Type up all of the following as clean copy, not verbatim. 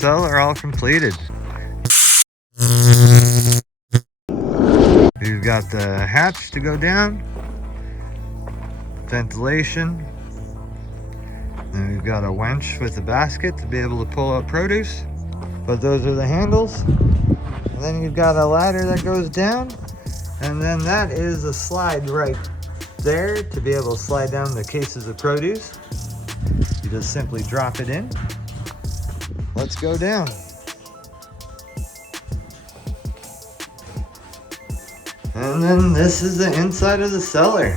cellar all completed. We've got the hatch to go down, ventilation, and we've got a winch with a basket to be able to pull up produce. But those are the handles. And then you've got a ladder that goes down, and then that is a slide right there to be able to slide down the cases of produce. You just simply drop it in. Let's go down. And then this is the inside of the cellar.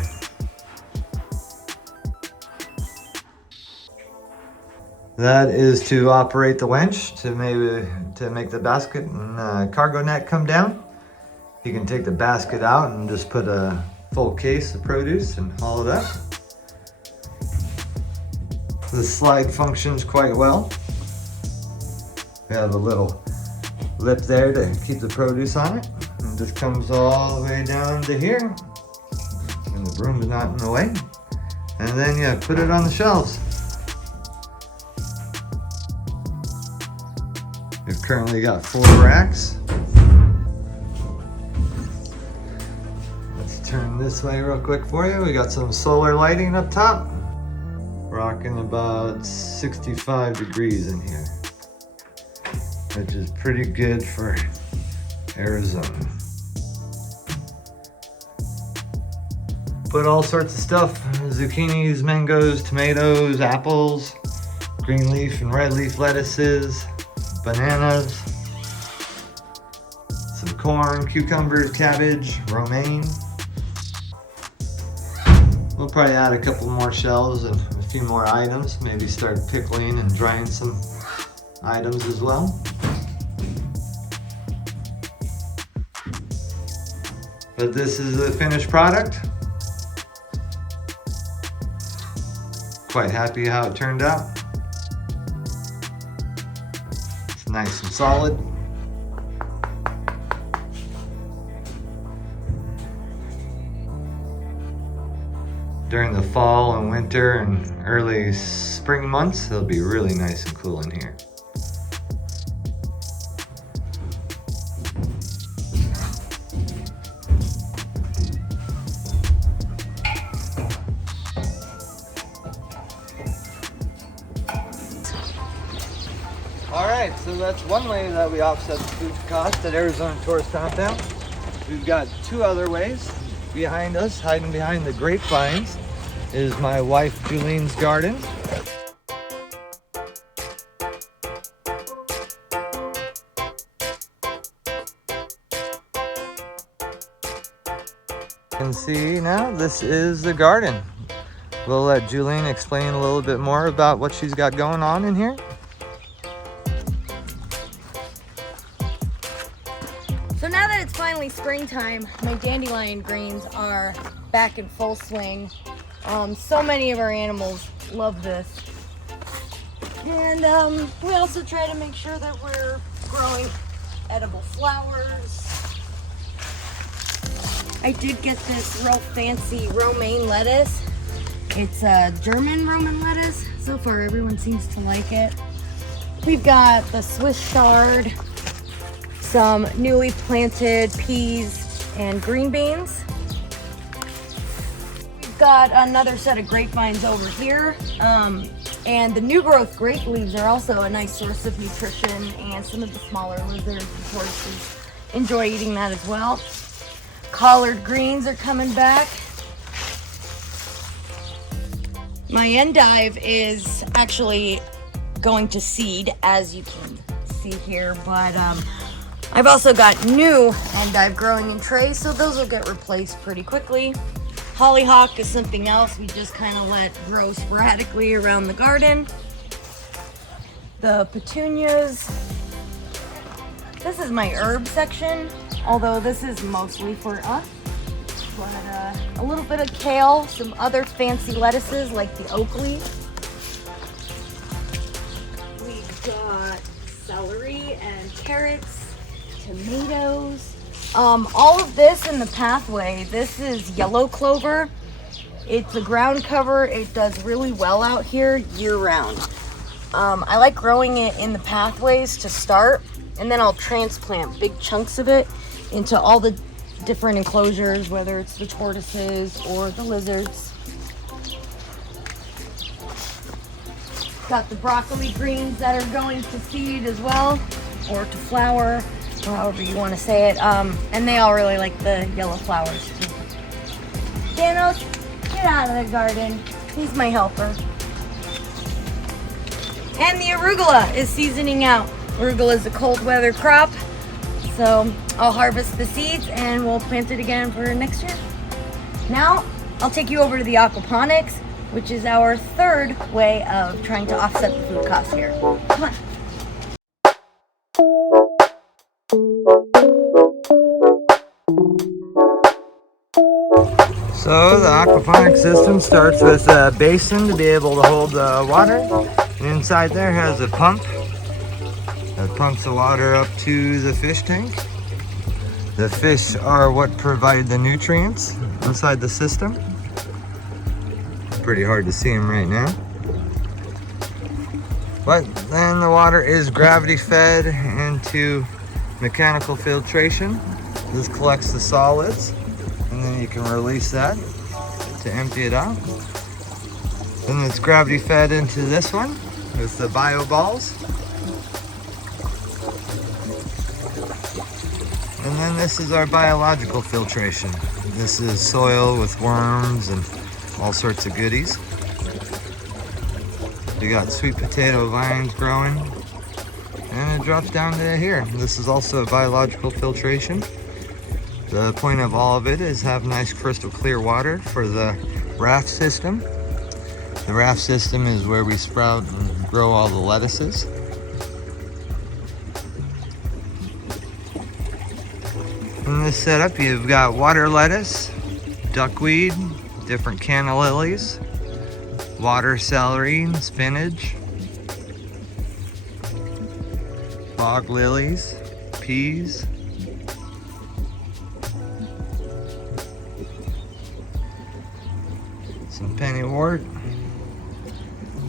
That is to operate the winch to make the basket and cargo net come down. You can take the basket out and just put a full case of produce and haul it up. The slide functions quite well. We have a little lip there to keep the produce on it. And this comes all the way down to here. And the broom is not in the way. And then you put it on the shelves. We've currently got 4 racks. Let's turn this way real quick for you. We got some solar lighting up top. Rocking about 65 degrees in here, which is pretty good for Arizona. Put all sorts of stuff, zucchinis, mangoes, tomatoes, apples, green leaf and red leaf lettuces, bananas, some corn, cucumbers, cabbage, romaine. We'll probably add a couple more shelves and a few more items, maybe start pickling and drying some items as well. But this is the finished product. Quite happy how it turned out. It's nice and solid. During the fall and winter and early spring months, it'll be really nice and cool in here. All right, so that's one way that we offset the food cost at Arizona Tourist Compound. We've got 2 other ways. Behind us, hiding behind the grapevines, is my wife Julene's garden. You can see now, this is the garden. We'll let Julene explain a little bit more about what she's got going on in here. So now that it's finally springtime, my dandelion greens are back in full swing. So many of our animals love this. And we also try to make sure that we're growing edible flowers. I did get this real fancy romaine lettuce. It's a German Roman lettuce. So far everyone seems to like it. We've got the Swiss chard, some newly planted peas and green beans. We've got another set of grapevines over here. And the new growth grape leaves are also a nice source of nutrition, and some of the smaller lizards and tortoises enjoy eating that as well. Collard greens are coming back. My endive is actually going to seed, as you can see here, but I've also got new endive growing in trays, so those will get replaced pretty quickly. Hollyhock is something else we just kind of let grow sporadically around the garden. The petunias. This is my herb section, although this is mostly for us. But a little bit of kale, some other fancy lettuces like the oak leaf. We've got celery and carrots, tomatoes. All of this in the pathway, this is yellow clover. It's a ground cover. It does really well out here year round. I like growing it in the pathways to start, and then I'll transplant big chunks of it into all the different enclosures, whether it's the tortoises or the lizards. Got the broccoli greens that are going to seed as well, or to flower, or however you want to say it. And they all really like the yellow flowers too. Thanos, get out of the garden. He's my helper. And the arugula is seasoning out. Arugula is a cold weather crop, so I'll harvest the seeds and we'll plant it again for next year. Now, I'll take you over to the aquaponics, which is our third way of trying to offset the food costs here. Come on. So the aquaponic system starts with a basin to be able to hold the water. And inside there has a pump that pumps the water up to the fish tank. The fish are what provide the nutrients inside the system. Pretty hard to see them right now. But then the water is gravity fed into mechanical filtration. This collects the solids, and then you can release that to empty it out. Then it's gravity fed into this one with the bio balls. And then this is our biological filtration. This is soil with worms and all sorts of goodies. You got sweet potato vines growing, and it drops down to here. This is also a biological filtration. The point of all of it is have nice crystal clear water for the raft system. The raft system is where we sprout and grow all the lettuces. In this setup, you've got water lettuce, duckweed, different canna lilies, water celery, spinach, bog lilies, peas, some pennywort,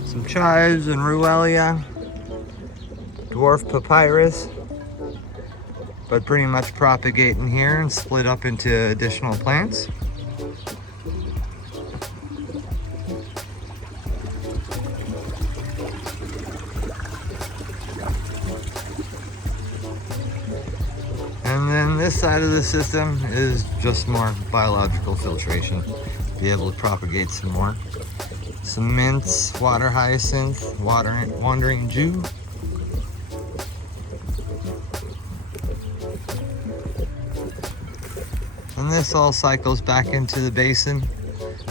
some chives and ruellia, dwarf papyrus, but pretty much propagate in here and split up into additional plants. And then this side of the system is just more biological filtration. Be able to propagate some more. Some mints, water hyacinth, wandering Jew. And this all cycles back into the basin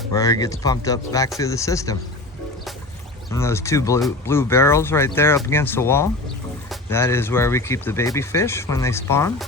where it gets pumped up back through the system. And those two blue barrels right there up against the wall, that is where we keep the baby fish when they spawn.